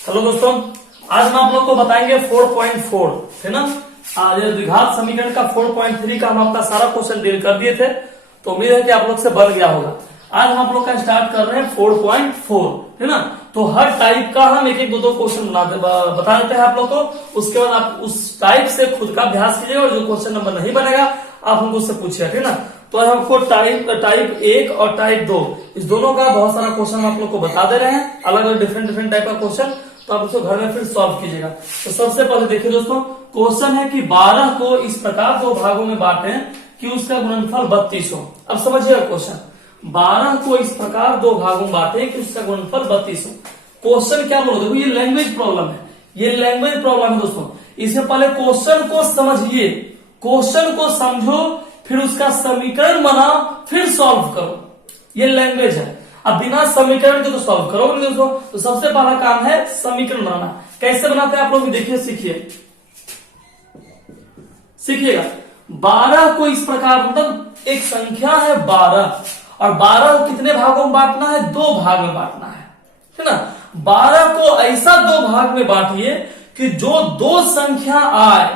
Hello दोस्तों, आज हम आप लोग को बताएंगे 4.4 है ना। आज द्विघात समीकरण का 4.3 का हम आपका सारा क्वेश्चन डील कर दिए थे, तो उम्मीद है कि आप लोग से बन गया होगा। आज हम आप लोग का स्टार्ट कर रहे हैं 4.4 है ना। तो हर टाइप का हम एक एक दो क्वेश्चन बता देते हैं आप लोग को। उसके बाद आप उस टाइप से खुद का अभ्यास कीजिएगा और जो क्वेश्चन नंबर नहीं बनेगा आप हमको उससे पूछिए, ठीक है ना। तो आज हमको टाइप 1 और टाइप 2 इस दोनों का बहुत सारा क्वेश्चन आप लोग को बता दे रहे हैं, अलग अलग डिफरेंट टाइप का क्वेश्चन। तो आप उसको घर में फिर सॉल्व कीजिएगा। तो सबसे पहले देखिए दोस्तों, क्वेश्चन है कि 12 को इस प्रकार दो भागों में बांटे कि उसका गुणनफल 32 हो। अब समझिएगा क्वेश्चन, 12 को इस प्रकार दो भागों में बांटे कि उसका गुणनफल 32 हो। क्वेश्चन क्या बोलो, देखो ये लैंग्वेज प्रॉब्लम है, ये लैंग्वेज प्रॉब्लम है दोस्तों। इससे पहले क्वेश्चन को समझिए, क्वेश्चन को समझो, फिर उसका समीकरण बनाओ, फिर सॉल्व करो। ये लैंग्वेज है। अब बिना समीकरण के तो सॉल्व करोगे नहीं दोस्तों। तो सबसे पहला काम है समीकरण बनाना। कैसे बनाते हैं आप लोग देखिए, सीखिएगा। 12 को इस प्रकार, मतलब एक संख्या है 12 और 12 को कितने भागों में बांटना है? 2 भाग में बांटना है ना। 12 को ऐसा 2 भाग में बांटिए कि जो 2 संख्या आए,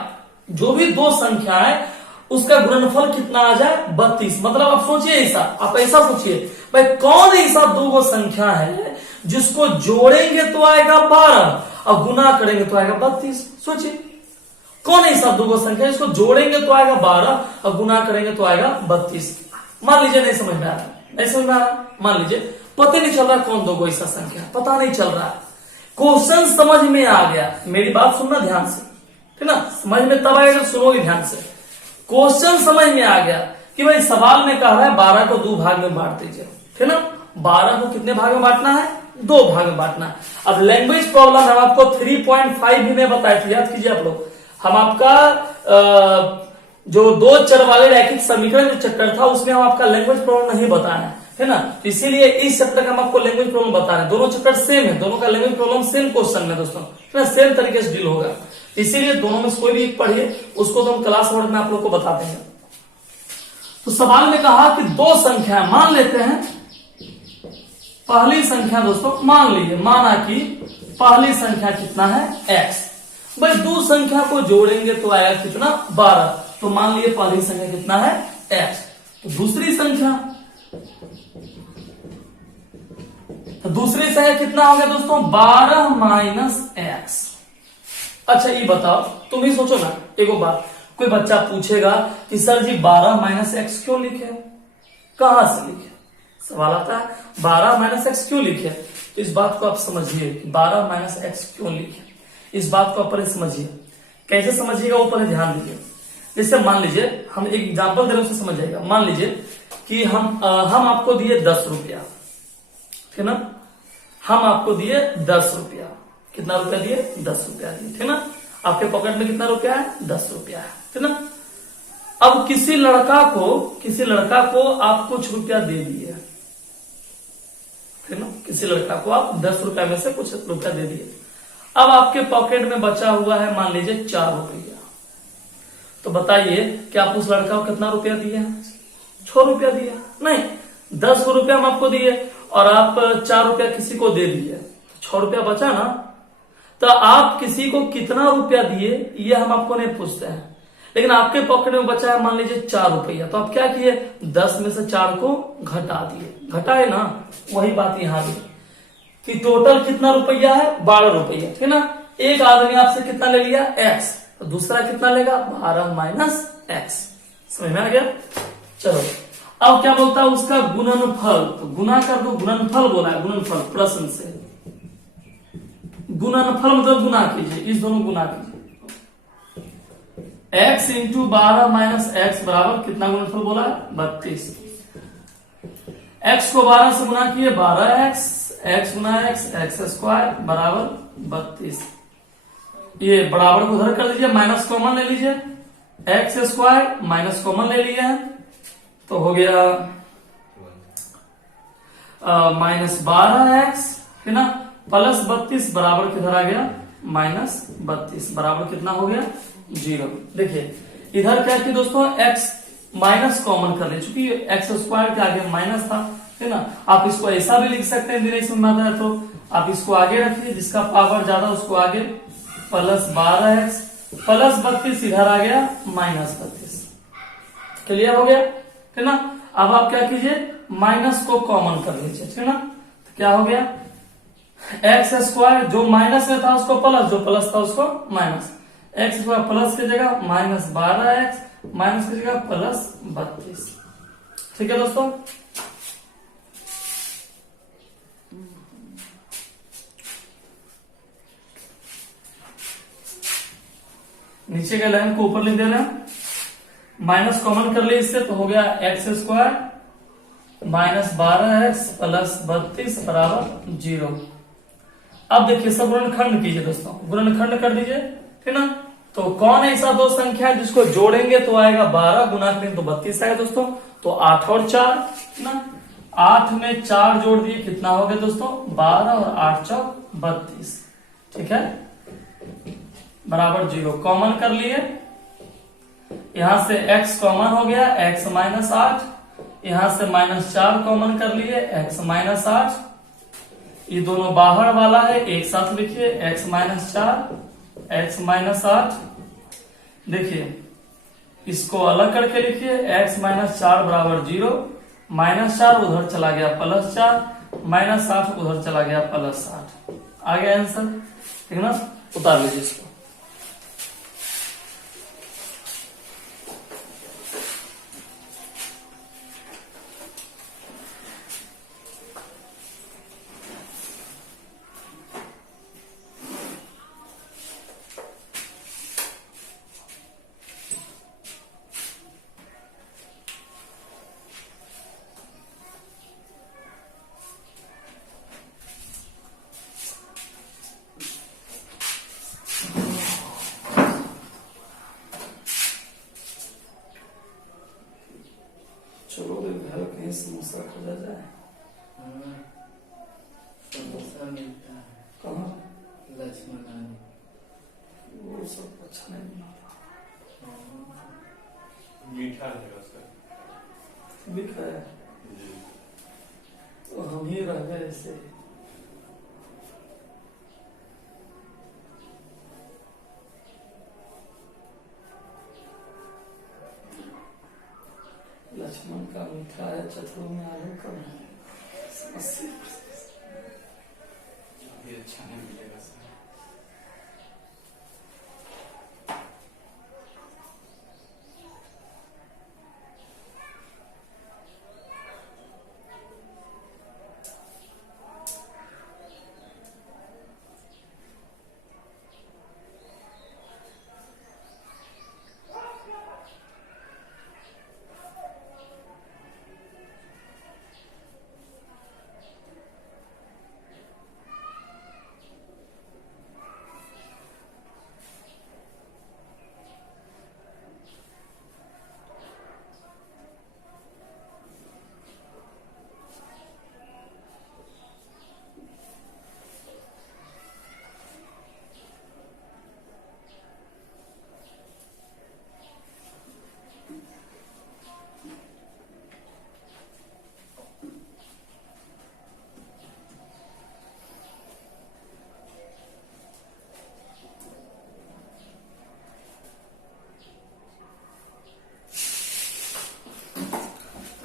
जो भी 2 संख्या है उसका गुणनफल कितना आ जाए? 32। मतलब आप सोचिए ऐसा, आप ऐसा सोचिए भाई, कौन ऐसा 2 संख्या है जिसको जोड़ेंगे तो आएगा 12 और गुना करेंगे तो आएगा 32? सोचिए कौन ऐसा 2 संख्या जिसको जोड़ेंगे तो आएगा 12 और गुना करेंगे तो आएगा 32? मान लीजिए नहीं समझ में आ रहा, नहीं समझ में आ रहा, मान लीजिए पता नहीं चल रहा कौन 2 ऐसा संख्या, पता नहीं चल रहा। क्वेश्चन समझ में आ गया, मेरी बात सुनना ध्यान से, ठीक ना। समझ में तब आएगा जब सुनोगे ध्यान से। क्वेश्चन समझ में आ गया कि भाई सवाल में कह रहा है 12 को 2 भाग में बांट दीजिए, ठीक ना। 12 को कितने भाग में बांटना है? 2 भाग में बांटना है। अब लैंग्वेज प्रॉब्लम हम आपको 3.5 भी में बताए थे, याद कीजिए आप लोग। हम आपका जो 2 चर वाले रैखिक समीकरण जो चैप्टर था उसमें हम आपका लैंग्वेज प्रॉब्लम नहीं बताए है ना। इसीलिए इस चैप्टर का हम आपको लैंग्वेज प्रॉब्लम बता रहे हैं। दोनों चैप्टर सेम है, दोनों का लैंग्वेज प्रॉब्लम सेम क्वेश्चन में दोस्तों, सेम तरीके से डील होगा। इसीलिए दोनों में से कोई भी एक पढ़िए, उसको तो हम क्लास वर्ड में आप लोग को बता देंगे। तो सवाल में कहा कि 2 संख्या मान लेते हैं। पहली संख्या दोस्तों मान लीजिए, माना कि पहली संख्या कितना है? x। भाई 2 संख्या को जोड़ेंगे तो आएगा कितना? 12। तो मान लीजिए पहली संख्या कितना है? x। तो दूसरी संख्या कितना हो गया दोस्तों? 12 माइनस x। अच्छा ये बताओ, तुम ही सोचो ना एक बात, कोई बच्चा पूछेगा कि सर जी 12 माइनस एक्स क्यों लिखे, कहां से लिखे? सवाल आता है 12 माइनस एक्स क्यों लिखे। तो इस बात को आप समझिए कि 12 माइनस एक्स क्यों लिखे, इस बात को आप पहले समझिए। कैसे समझिएगा वो पहले ध्यान दीजिए। जैसे मान लीजिए हम एक एग्जाम्पल दे रहे हैं, उससे समझ जाएगा। मान लीजिए कि हम आपको दिए 10 रुपया, ठीक ना। हम आपको दिए 10 रुपया। कितना रुपया दिए? 10 रुपया दिए, ठीक ना। आपके पॉकेट में कितना रुपया है? 10 रुपया है, ठीक ना। अब किसी लड़का को आप कुछ रुपया दे दिए, ठीक ना। किसी लड़का को आप 10 रुपया में से कुछ रुपया दे दिए। अब आपके पॉकेट में बचा हुआ है मान लीजिए 4 रुपया। तो बताइए कि आप उस लड़का को कितना रुपया दिए? 6 रुपया दिया? नहीं, 10 रुपया हम आपको दिए और आप 4 रुपया किसी को दे दिए, 6 रुपया बचा ना। तो आप किसी को कितना रुपया दिए ये हम आपको नहीं पूछते हैं, लेकिन आपके पॉकेट में बचा है मान लीजिए 4 रुपया। तो आप क्या किए? 10 में से 4 को घटा दिए, घटाए ना। वही बात यहां भी कि टोटल कितना रुपया है? 12 रुपया, ठीक ना। एक आदमी आपसे कितना ले लिया? x। तो दूसरा कितना लेगा? 12 माइनस x। समझ में आ गया? चलो अब क्या बोलता है? उसका गुणनफल। तो गुना कर दो, गुणनफल बोला है, गुणनफल प्रश्न से। गुणनफल मतलब गुना कीजिए, इस दोनों गुना कीजिए। x इंटू 12 माइनस x बराबर कितना गुणनफल बोला है? 32। x को 12 से गुना किए 12x, x गुना x स्क्वायर बराबर 32। ये बराबर को उधर कर दीजिए, माइनस कॉमन ले लीजिए, x स्क्वायर माइनस कॉमन ले लिया है तो हो गया माइनस 12x, है ना, प्लस 32 बराबर किधर आ गया? माइनस 32 बराबर कितना हो गया? 0। देखिए इधर क्या थी दोस्तों? x माइनस कॉमन कर ले, चूंकि एक्स स्क्वायर के आगे माइनस था, है ना। आप इसको ऐसा भी लिख सकते हैं, मेरे समझ में आता है तो आप इसको आगे रखिए, जिसका पावर ज्यादा उसको आगे, प्लस 12x प्लस 32 इधर आ गया माइनस 32। क्लियर हो गया, ठीक ना। अब आप क्या कीजिए, माइनस को कॉमन कर लीजिए, ठीक है ना। तो क्या हो गया, एक्स स्क्वायर जो माइनस में था उसको प्लस, जो प्लस था उसको माइनस, एक्स स्क्वायर प्लस की जगह माइनस 12x माइनस की जगह प्लस 32। ठीक है दोस्तों। नीचे के लाइन को ऊपर लिख दे रहे हैं, माइनस कॉमन कर लिए इससे, तो हो गया x square minus 12x plus 32 बराबर 0। अब देखिए सब गुणनखंड कीजिए दोस्तों, गुणनखंड कर दीजिए, ठीक ना। तो कौन ऐसा दो संख्या है जिसको जोड़ेंगे तो आएगा 12, गुना करेंगे तो 32 आएगा दोस्तों। तो 8 और 4 ना, 8 में 4 जोड़ दिए कितना हो गया दोस्तों, 12 और 8 चौक 32, ठीक है, बराबर 0। कॉमन कर लिए, यहां से x कॉमन हो गया, x माइनस 8, यहां से माइनस 4 कॉमन कर लिए, x माइनस 8, ये दोनों बाहर वाला है, एक साथ लिखिए x माइनस 4 x माइनस 8। देखिए इसको अलग करके लिखिए, x माइनस 4 बराबर 0, माइनस 4 उधर चला गया प्लस 4, माइनस 8 उधर चला गया प्लस 8, आ गया आंसर, ठीक है ना। उतार लीजिए इसको। चलो घर कहीं समोसा खा जाए। समोसा मिलता है कहाँ, लक्ष्मण, वो सब अच्छा नहीं बनाता, मीठा है उसका, मीठा है, तो हम ही रह गए ऐसे। लक्ष्मण का मीठा है, चतुर में आलू कम है, समस्या। अभी अच्छा नहीं मिलेगा सर।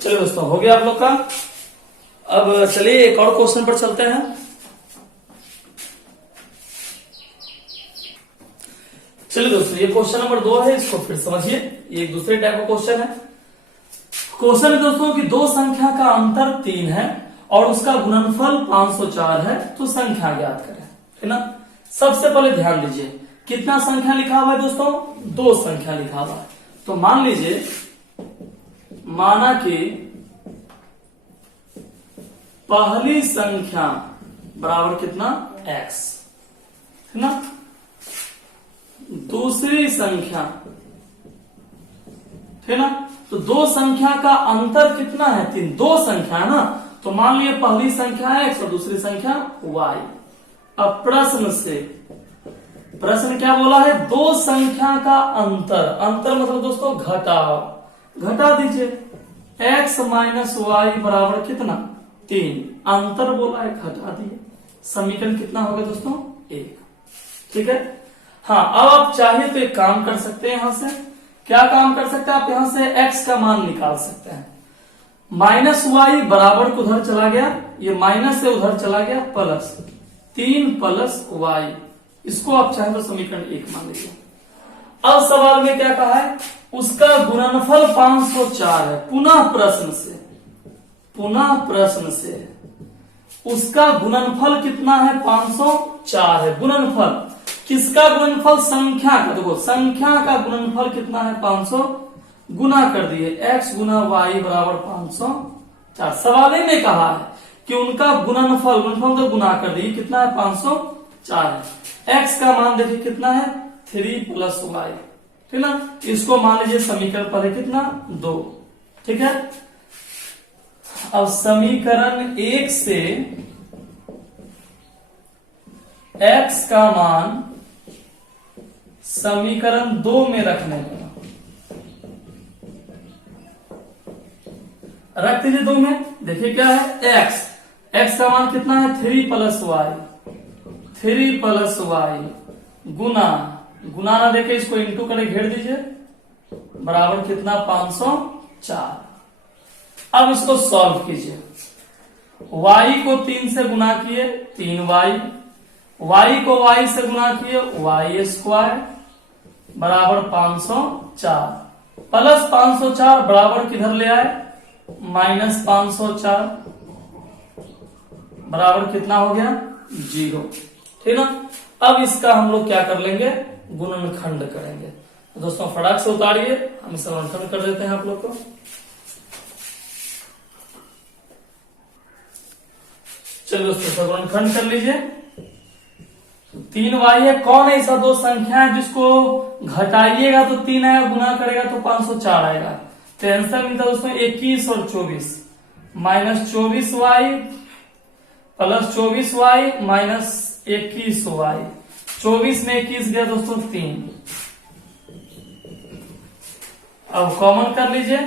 चलिए दोस्तों हो गया आप लोग का। अब चलिए एक और क्वेश्चन पर चलते हैं। चलिए दोस्तों ये क्वेश्चन नंबर 2 है, इसको फिर समझिए, ये एक दूसरे टाइप का क्वेश्चन है। क्वेश्चन है दोस्तों कि दो संख्या का अंतर 3 है और उसका गुणनफल 504 है, तो संख्या ज्ञात करें, है ना। सबसे पहले ध्यान दीजिए कितना संख्या लिखा हुआ है दोस्तों, 2 संख्या लिखा हुआ है। तो मान लीजिए, माना कि पहली संख्या बराबर कितना x, है ना, दूसरी संख्या, है ना। तो दो संख्या का अंतर कितना है 3, 2 संख्या है ना। तो मान लिए पहली संख्या x और दूसरी संख्या y। अब प्रश्न क्या बोला है, 2 संख्या का अंतर, अंतर मतलब दोस्तों घटाव, घटा दीजिए, x माइनस वाई बराबर कितना 3, अंतर बोला है घटा दिए, समीकरण कितना होगा दोस्तों? 1। ठीक है। हाँ, अब आप चाहे तो एक काम कर सकते हैं, यहां से क्या काम कर सकते हैं आप? यहां से x का मान निकाल सकते हैं। माइनस वाई बराबर को उधर चला गया, ये माइनस से उधर चला गया, प्लस 3 प्लस वाई, इसको आप चाहे तो समीकरण 1 मान लीजिए। अब सवाल में क्या कहा है? उसका गुणनफल 504 है। पुनः प्रश्न से उसका गुणनफल कितना है? 504 है। गुणनफल किसका? गुणनफल संख्या का। देखो संख्या का गुणनफल कितना है? 500 गुना कर दिए, x गुना वाई बराबर 504। सवाल ही में कहा है कि उनका गुणनफल तो गुना कर दिए, कितना है? 504 है। x का मान देखिए कितना है? 3 प्लस वाई, ठीक ना। इसको मान लीजिए समीकरण पर है कितना? 2। ठीक है। अब समीकरण 1 से x का मान समीकरण 2 में रखने का, रख दीजिए 2 में। देखिए क्या है? x का मान कितना है? 3 प्लस वाई गुना ना देखे इसको इंटू करे घेर दीजिए, बराबर कितना? 504। अब इसको सॉल्व कीजिए। y को 3 से गुना किए 3y, y को y से गुना किए y स्क्वायर बराबर 504, प्लस 504 बराबर किधर ले आए? माइनस 504 बराबर कितना हो गया? 0। ठीक ना। अब इसका हम लोग क्या कर लेंगे? गुणनखंड करेंगे। तो दोस्तों फटाक से उतारिए, हम इसका गुणनखंड कर देते हैं आप लोग को। चलिए दोस्तों इसका गुणनखंड कर लीजिए। 3y है। कौन ऐसा दो संख्या है जिसको घटाइएगा तो 3 आएगा, गुना करेगा तो 504 आएगा? तो आंसर मिलता है दोस्तों 21 और 24, minus 24y plus 24y minus 21y। 24 में 21 गया दोस्तों 3। अब कॉमन कर लीजिए,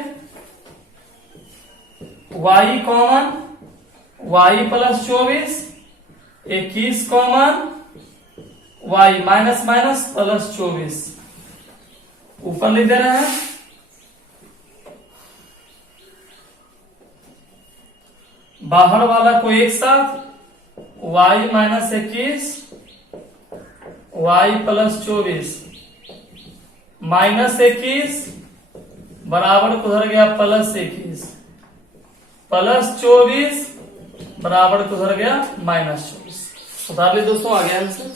y common, y plus 24, 21 common, y minus minus plus 24 ऊपर लिख दे रहे हैं। बाहर वाला को एक साथ, y minus 21 y plus 24 minus 21 बराबर उधर गया प्लस 21 प्लस 24 बराबर उधर गया माइनस 24। उतार लीजिए दोस्तों, आ गया आंसर।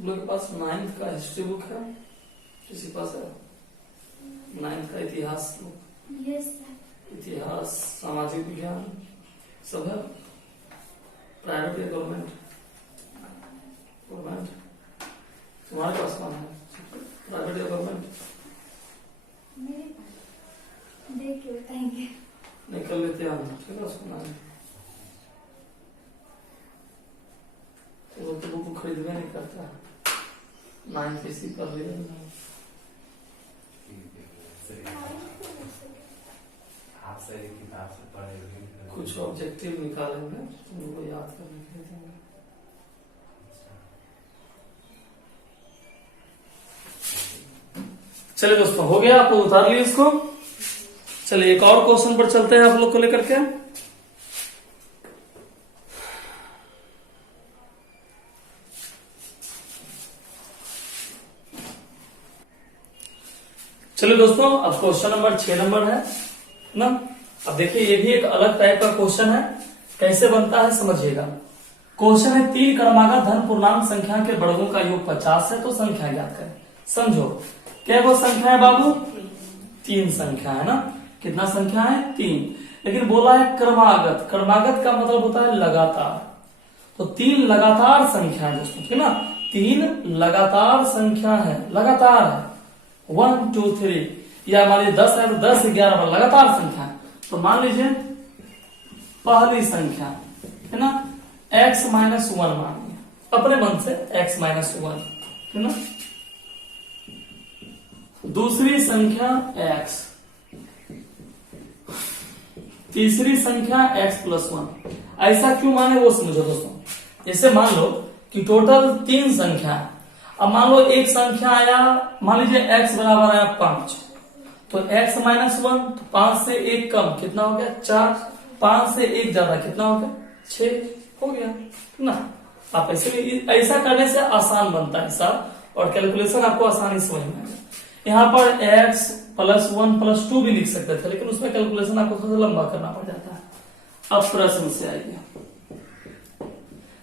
तुम लोग के पास 9th का हिस्ट्री बुक है? किसी के पास है? 9th का इतिहास बुक, यस सर। इतिहास, सामाजिक विज्ञान सब है? प्राइवेट या गवर्नमेंट? गवर्नमेंट। तुम्हारे पास कौन है, प्राइवेट या गवर्नमेंट? मेरे पास देख के बताएंगे। निकल लेते हैं हम, ठीक है उसको ना, वो तो बुक खरीदवे नहीं करता। 9th इसी कर लिया। आप सही किताब से पढ़े हुए कुछ ऑब्जेक्टिव निकालेंगे, तुमको याद करने के लिए देंगे। चलिए दोस्तों, हो गया, आप लोग उतार लिए इसको। चलिए एक और क्वेश्चन पर चलते हैं आप लोग को लेकर के। चलिए दोस्तों, अब क्वेश्चन नंबर 6 नंबर है ना। अब देखिए, ये भी एक अलग टाइप का क्वेश्चन है। कैसे बनता है समझिएगा। क्वेश्चन है 3 क्रमागत धन पूर्णांक संख्या के वर्गों का योग 50 है, तो संख्या ज्ञात करें। समझो, क्या वो संख्या है बाबू? 3 संख्या है ना। कितना संख्या है? 3। लेकिन बोला है क्रमागत। क्रमागत का मतलब होता है लगातार। तो 3 लगातार संख्या है दोस्तों, ठीक है ना। 3 लगातार संख्या है, लगातार है। 1 2 3, या मान लीजिए 10 है तो 10 से 11 पर लगातार संख्या है। तो मान लीजिए पहली संख्या है ना, x - 1 मानिए, अपने मन से x - 1 है ना। दूसरी संख्या x, तीसरी संख्या x + 1। ऐसा क्यों माने वो समझो दोस्तों। जैसे मान लो कि टोटल 3 संख्या है। अब मान लो एक संख्या आया, मान लीजिए x बराबर आया 5, तो x - 1, तो 5 से 1 कम कितना हो गया? 4। 5 से 1 ज्यादा कितना हो गया? 6 हो गया ना। आप ऐसा करने से आसान बनता है हिसाब, और कैलकुलेशन आपको आसानी से समझ में आएगा। यहाँ पर x + 1 + 2 भी लिख सकते थे, लेकिन उसमें कैलकुलेशन आपको थोड़ा सा लंबा करना पड़ जाता है। अब प्रश्न से आइए,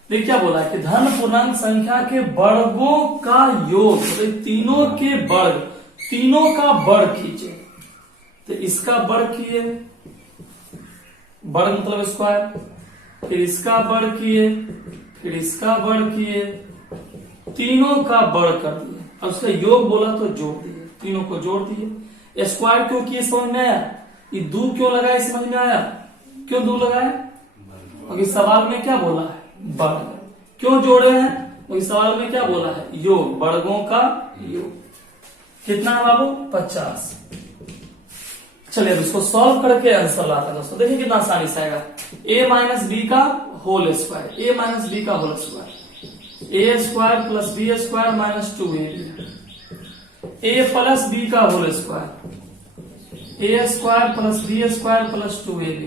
देखिए क्या बोला है कि धन पूर्णांक संख्या के वर्गों का योग, मतलब तीनों के वर्ग, तीनों का वर्ग कीजिए। तो इसका वर्ग किए, वर्ग मतलब स्क्वायर, फिर इसका वर्ग किए, फिर इसका वर्ग किए, तीनों का वर्ग कर दिए। अब उसका योग बोला तो जोड़ दिए, तीनों को जोड़ दिए। स्क्वायर क्यों किए समझ में आया? ये 2 क्यों लगाए समझ में आया? क्यों 2 लगाए? क्योंकि सवाल में क्या बोला है? वर्ग। क्यों जोड़े हैं? क्योंकि सवाल में क्या बोला है? योग, वर्गों का योग। कितना है बाबू? 50। चलिए अब इसको सॉल्व करके आंसर लाते हैं दोस्तों। देखिए कितना आसानी से आएगा। a - b का होल स्क्वायर, a - b का whole square, a² + b² - 2ab, a + b का whole square, a² + b² + 2ab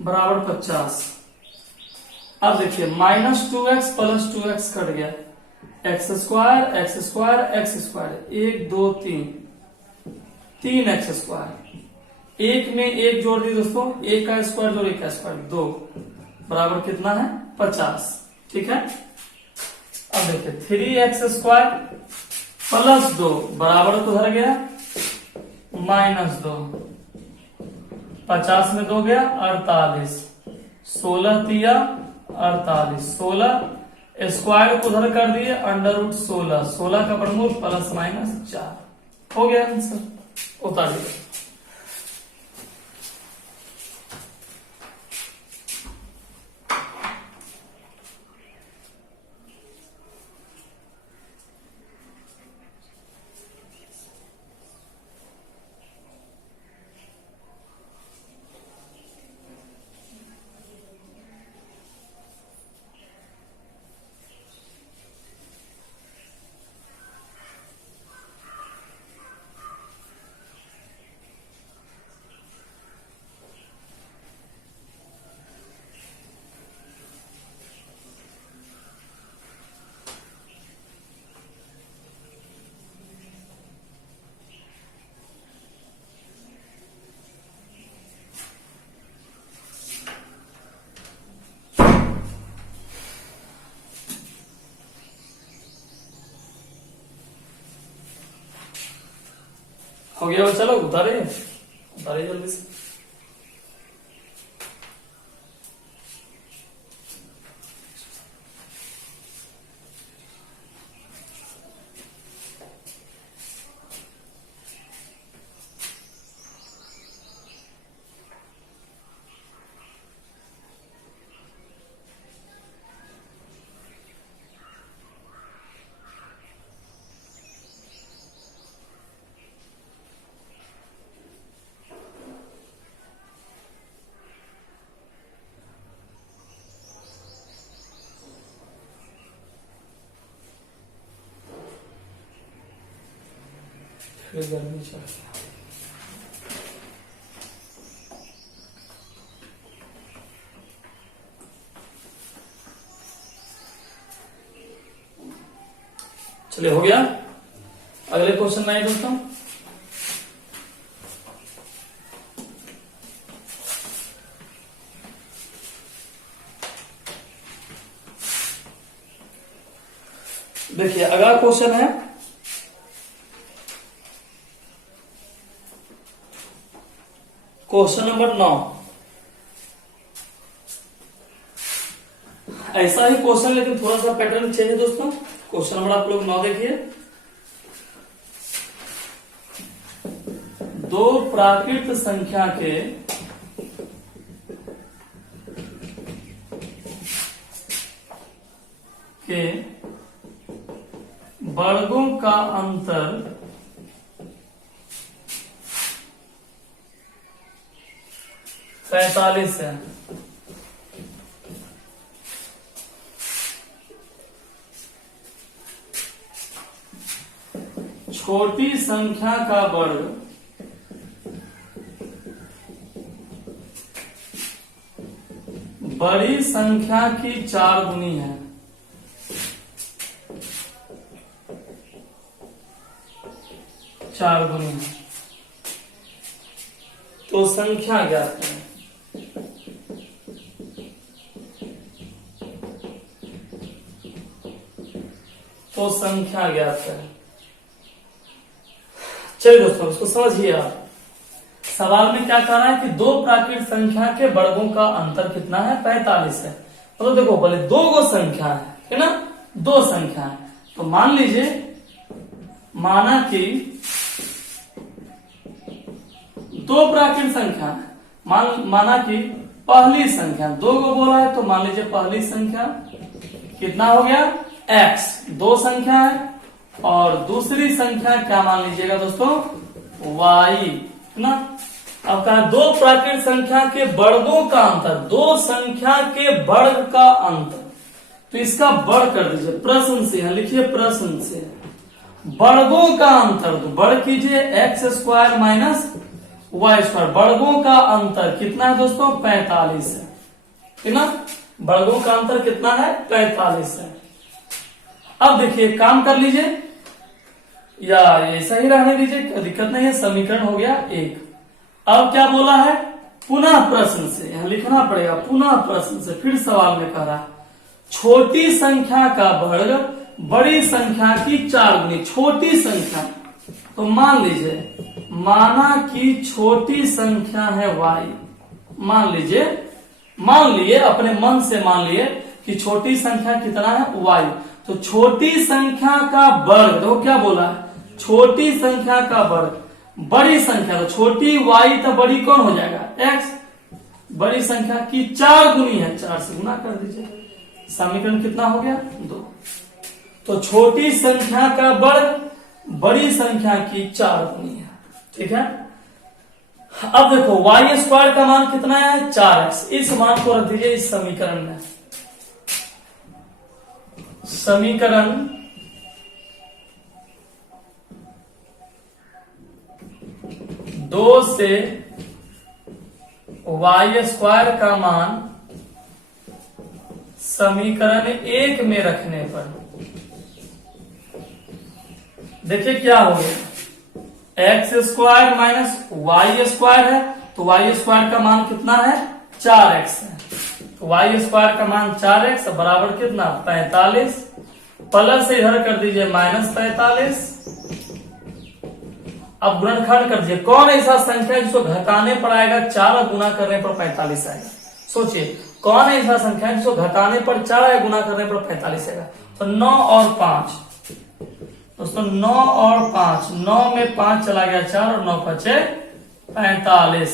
बराबर 50। अब देखिए -2x + 2x कट गया, x², 1 2 3, 3x²। एक में एक जोड़ दी दोस्तों, 1 का स्क्वायर जोड़ 1 का स्क्वायर 2 बराबर कितना है? 50। ठीक है। अब देखिए 3x² + 2 बराबर तो उधर गया -2, 50 में 2 गया 48, 16 तिया 48, 16 स्क्वायर को उधर कर दिए √16, 16 का वर्गमूल ±4 हो गया आंसर। उतार दिया। हो गया वो, चलो उतारे उतारे जल्दी से। फिर गर्मी चढ़ गया। चलिए हो गया। अगले क्वेश्चन में आए दोस्तों, देखिए अगला क्वेश्चन है क्वेश्चन नंबर 9। ऐसा ही क्वेश्चन लेकिन थोड़ा सा पैटर्न चेंज है दोस्तों। क्वेश्चन नंबर आप लोग 9 देखिए, दो प्राकृत संख्या के वर्गों का अंतर 45 है। छोटी संख्या का वर्ग बड़ी संख्या की 4 गुनी है। चार गुनी है तो संख्या ज्ञात है। तो संख्या ज्ञात है। चलिए दोस्तों इसको समझिए आप। सवाल में क्या कह रहा है कि दो प्राकृत संख्या के वर्गों का अंतर कितना है, 45 है। मतलब देखो बोले दो गो संख्या है ना, दो संख्या है। तो मान लीजिए माना कि दो प्राकृत संख्या है, माना कि पहली संख्या, दो गो बोला है तो मान लीजिए पहली संख्या कितना हो गया x, दो संख्या है, और दूसरी संख्या क्या मान लीजिएगा दोस्तों y, है ना। अब कहा दो प्राकृत संख्या के वर्गों का अंतर, दो संख्या के वर्ग का अंतर, तो इसका वर्ग कर दीजिए प्रश्न से, यहां लिखिए प्रश्न से वर्गों का अंतर, तो वर्ग कीजिए x square minus y square. वर्गों का अंतर कितना है दोस्तों 45 है ना। वर्गों का अंतर कितना है 45 है। अब देखिए काम कर लीजिए या ऐसा ही रहने दीजिए, दिक्कत नहीं है। समीकरण हो गया 1। अब क्या बोला है, पुनः प्रश्न से, यहां लिखना पड़ेगा पुनः प्रश्न से। फिर सवाल में कह रहा है छोटी संख्या का वर्ग बड़ी संख्या की 4 गुनी। छोटी संख्या तो मान लीजिए, माना कि छोटी संख्या है y, मान लिए अपने मन से मान लिए कि छोटी संख्या कितना है y। तो छोटी संख्या का वर्ग, देखो क्या बोला है, छोटी संख्या का वर्ग बड़ी संख्या, तो छोटी y तो बड़ी कौन हो जाएगा x, बड़ी संख्या की 4 गुनी है, 4 से गुना कर दीजिए। समीकरण कितना हो गया 2। तो छोटी संख्या का वर्ग बड़ी संख्या की 4 गुनी है, ठीक है। अब देखो y स्क्वायर का मान कितना है 4x, इस मान को रख दीजिए इस समीकरण में। समीकरण दो से y स्क्वायर का मान समीकरण 1 में रखने पर देखिए क्या हो गया, x square minus y square है, तो वाई स्क्वायर का मान कितना है 4x है। तो वाई स्क्वायर का मान 4x बराबर कितना 45, प्लस से इधर कर दीजिए -45, अब गुणनखंड कर दीजिए। कौन ऐसा संख्या है जिसको घटाने पर आएगा 4 और गुना करने पर 45 आएगा? सोचिए कौन ऐसा संख्या है जिसको घटाने पर 4 या गुना करने पर 45 आएगा? तो 9 और 5 दोस्तों, 9 और 5, 9 में 5 चला गया 4 और 9 बचे 45।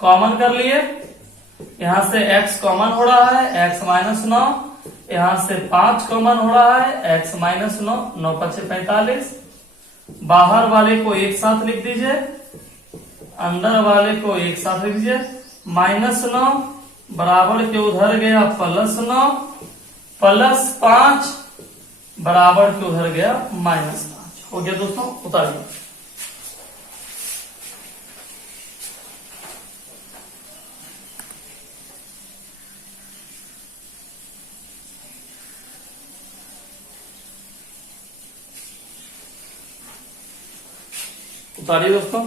कॉमन कर लिए, यहां से x कॉमन हो रहा है, x माइनस 9, यहां से 5 कॉमन हो रहा है, x माइनस 9, 9 बचे 45। बाहर वाले को एक साथ लिख दीजिए, अंदर वाले को एक साथ लिख दीजिए। -9 बराबर के उधर गया +9, +5 बराबर के उधर गया -5। हो गया दोस्तों, उतारिए। उतारिए दोस्तों।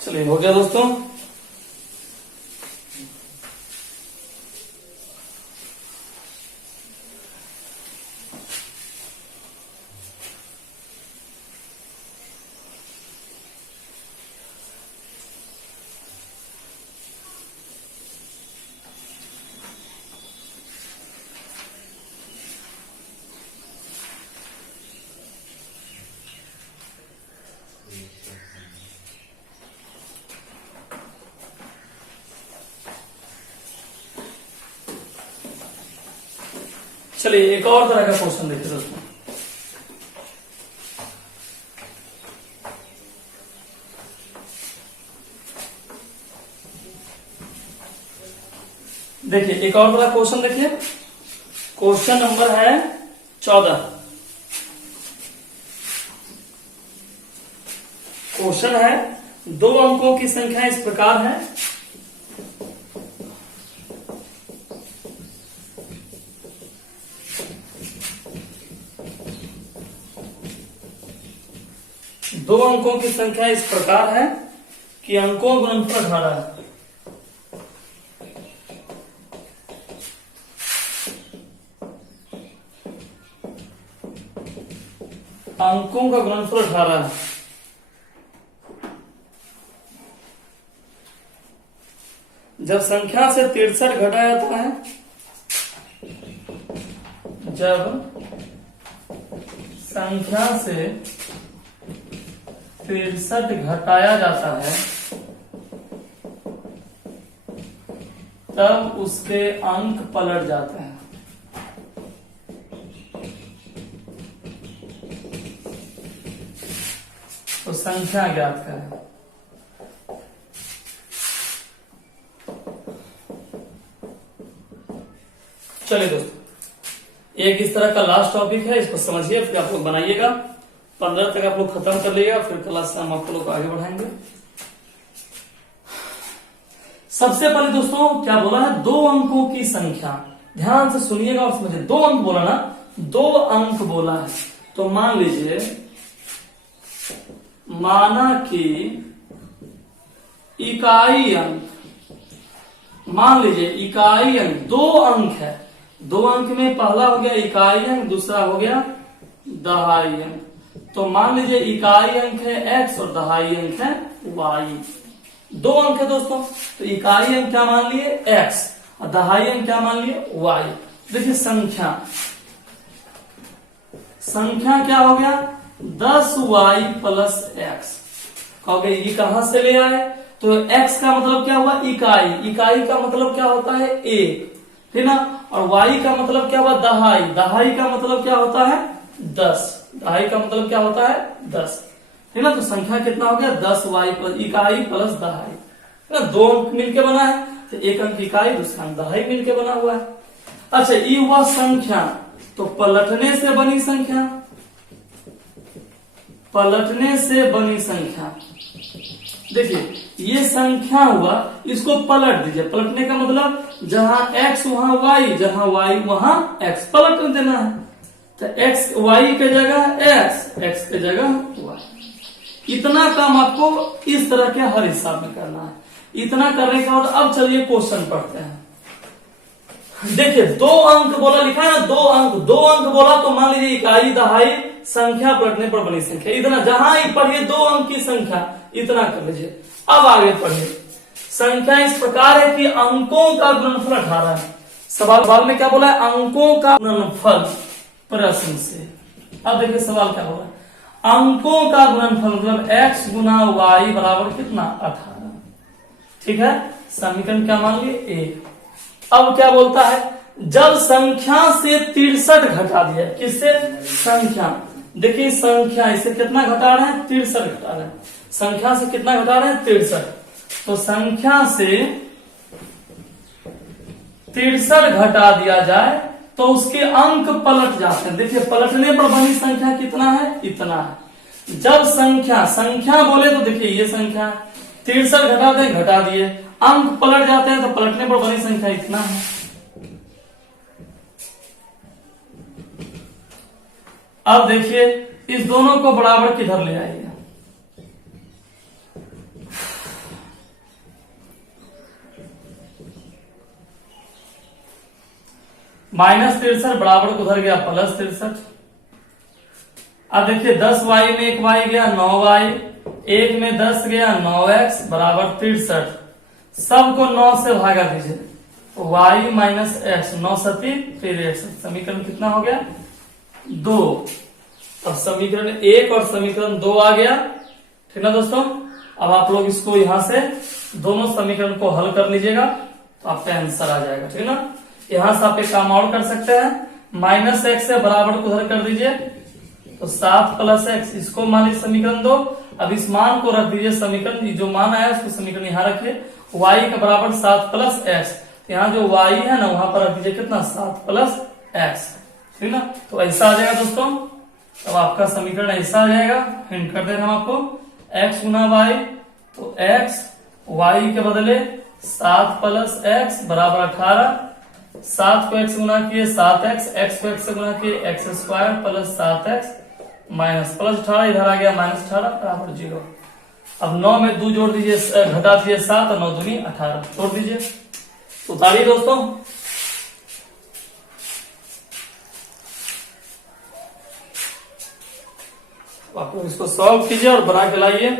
चलिए, हो गया दोस्तों। चलिए एक और तरह का क्वेश्चन देखिए दोस्तों। देखिए एक और तरह क्वेश्चन देखिए। क्वेश्चन नंबर है 14। क्वेश्चन है 2 अंकों की संख्या इस प्रकार है। दो अंकों की संख्या इस प्रकार है कि अंकों का गुणनफल 18 है। अंकों का गुणनफल 18 है। जब संख्या से 63 घटाया जाता है, जब संख्या से 63 घटाया जाता है तब उसके अंक पलट जाते हैं। तो संख्या ज्ञात करें। चलिए दोस्तों, एक इस तरह का लास्ट टॉपिक है, इसको समझिए, फिर आप लोग बनाइएगा। 15 तक आप लोग खत्म कर लीजिएगा, फिर क्लास से हम आप लोग आगे बढ़ाएंगे। सबसे पहले दोस्तों क्या बोला है, दो अंकों की संख्या। ध्यान से सुनिएगा और समझिए। दो अंक बोला ना, दो अंक बोला है, तो मान लीजिए, माना कि इकाई अंक, मान लीजिए इकाई अंक दो अंक है। दो अंक में पहला हो गया इकाई अंक, दूसरा हो गया दहाई अंक। तो मान लीजिए इकाई अंक है x और दहाई अंक है y। दो अंक है दोस्तों, तो इकाई अंक क्या मान लिए x और दहाई अंक क्या मान लिए y। देखिए संख्या क्या हो गया 10y प्लस x। कहोगे ये कहां से ले आए, तो x का मतलब क्या हुआ इकाई, इकाई का मतलब क्या होता है एक, ठीक ना। और y का मतलब क्या हुआ दहाई, दहाई का मतलब क्या होता है 10, दहाई का मतलब क्या होता है 10, ठीक ना। तो संख्या कितना हो गया 10y प्लस इकाई प्लस दहाई, है ना। दो अंक मिलके बना है, तो एक अंक इकाई दूसरा अंक दहाई मिलके बना हुआ है। अच्छा ये हुआ संख्या, तो पलटने से बनी संख्या, पलटने से बनी संख्या। देखिए ये संख्या हुआ, इसको पलट दीजिए। पलटने का मतलब जहां x वहां y, जहां y वहां x, पलट देना है। तो x y के जगह x के जगह y। इतना काम आपको इस तरह के हर हिसाब में करना है। इतना करने के बाद अब चलिए क्वेश्चन पढ़ते हैं। देखिए दो अंक बोला, लिखा है ना दो अंक बोला, तो मान लीजिए इकाई दहाई संख्या पलटने पर बनी संख्या। इतना जहां पढ़िए दो अंक की संख्या, इतना कर लीजिए। अब आगे पढ़िए। संख्या इस प्रकार है कि अंकों का गुणनफल 18 है। सवाल में क्या बोला है, अंकों का गुणनफल, प्रश्न से। अब देखिए सवाल क्या बोला है, अंकों का गुणनफल मतलब x गुना y बराबर कितना 18, ठीक है। समीकरण क्या मान लिए 1। अब क्या बोलता है, जब संख्या से 63 घटा दिया, किससे संख्या, देखिए संख्या इसे कितना घटा रहे हैं 63 घटा रहे हैं, संख्या से कितना घटा रहे हैं 63। तो संख्या से 63 घटा दिया जाए तो उसके अंक पलट जाते हैं। देखिए पलटने पर बनी संख्या कितना है, इतना है। जब संख्या बोले तो देखिए ये संख्या 63 घटाते हैं, घटा दिए, अंक पलट जाते हैं, तो पलटने पर बनी संख्या इतना है। अब देखिए इस दोनों को बराबर किधर ले आइए, -63 बराबर उधर गया +63। अब देखिए 10y में एक y गया 9y, एक में 10 गया 9x बराबर 63। सबको 9 से भागा दीजिए, y माइनस x, 9 सती फिर x, समीकरण कितना हो गया 2। अब समीकरण 1 और समीकरण 2 आ गया, ठीक ना दोस्तों। अब आप लोग इसको यहां से दोनों समीकरण को हल कर लीजिएगा तो आपका आंसर आ जाएगा, ठीक ना। यहां से आप एक काम और कर सकते हैं, -x से बराबर को उधर कर दीजिए, तो 7 + x, इसको मान लीजिए समीकरण 2। अब इस मान को रख दीजिए समीकरण, जो मान आया उसको समीकरण यहां रखिए, y के बराबर 7 + x, तो यहाँ जो y है ना वहां पर रख दीजिए कितना 7 + x, ठीक ना। तो ऐसा आ जाएगा दोस्तों। अब आपका समीकरण ऐसा आ जाएगा, हिंट कर दे रहे हम आपको, x गुना y, तो x y के बदले 7 + x बराबर 18। 7 को x गुना किए 7x, x को x से गुना किए x² + 7x माइनस प्लस 18 इधर आ गया -18 बराबर 0। अब 9 में 2 जोड़ दीजिए, घटा दीजिए 7 और 9 दूनी 18 छोड़ दीजिए। तो उतारिए दोस्तों। आप लोग इसको सॉल्व कीजिए और बना के लाइए।